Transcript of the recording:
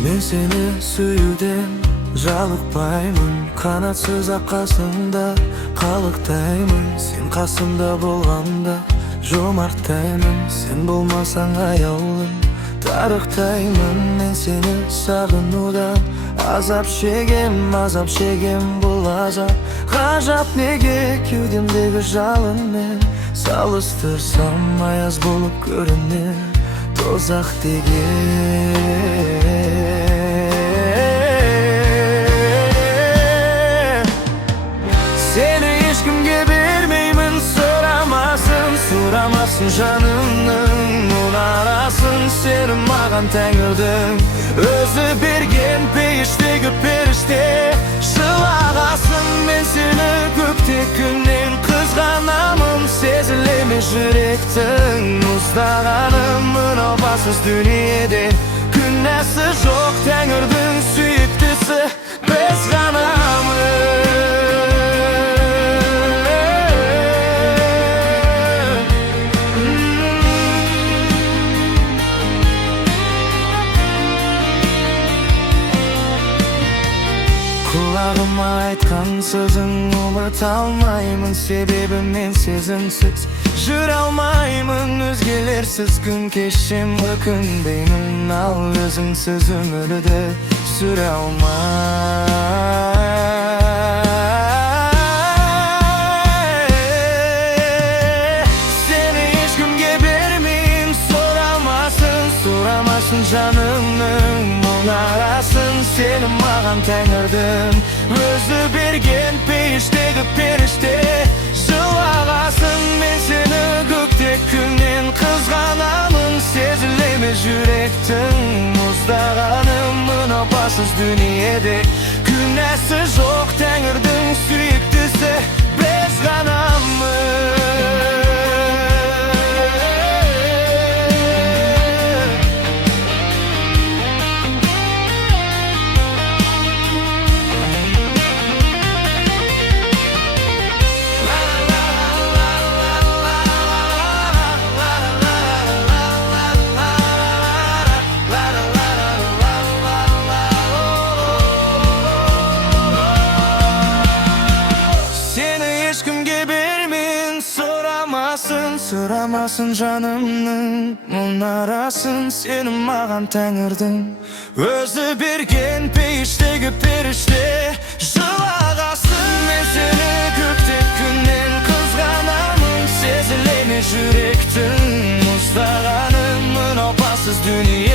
Men seni süyüden жалықпаймын, қанатсыз аққасында қалықтаймын. Сен қасымда болғанда жомарттаймын, сен болмасаң аяулым тарықтаймын. Мен сені сағынудан азап шегем, бұл азап ғажап. Неге кеудемдегі жалынмен салыстырсам аяз болып көрінер тозақ деген. Seni ешкімге бермеймін, сұрамасын жанымның мұнарасын. Сені маған Тәңірдің өзі берген, пейіштегі періште жылағасын. Мен сені көпте күннен қызғанамын, сезіле ме жүректің мұздағаным. Мынау бассыз дүниеде күнәсі жоқ, Тәңірдің сүйіктісі біз ғанамыз. Құлағыма айтқан сөзің ұмыта алмаймын, себебі мен сезімсіз жүре алмаймын. Өзгелерсіз күн кешем, өкінбеймін, ал өзіңсіз өмірді сүре алмаймын. Сені ешкімге бермеймін, сұрамасын жанымның мұнарасын. Сені маған Тәңірдің өзі берген, пейіштегі періште жылағасын. Мен сені көкте күннен қызғанамын, сезіле ме жүректің мұздағаным. Мынау бассыз дүниеде күнәсі жоқ, Тәңірдің сүйіктісі біз ғанамыз. Сұрамасын жанымның мұнарасын. Сені маған Тәңірдің өзі берген, пейіштегі періште жылағасын. Мен сені көпте күннен қызғанамын, сезіле ме жүректің мұздағаным. Мынау бассыз дүние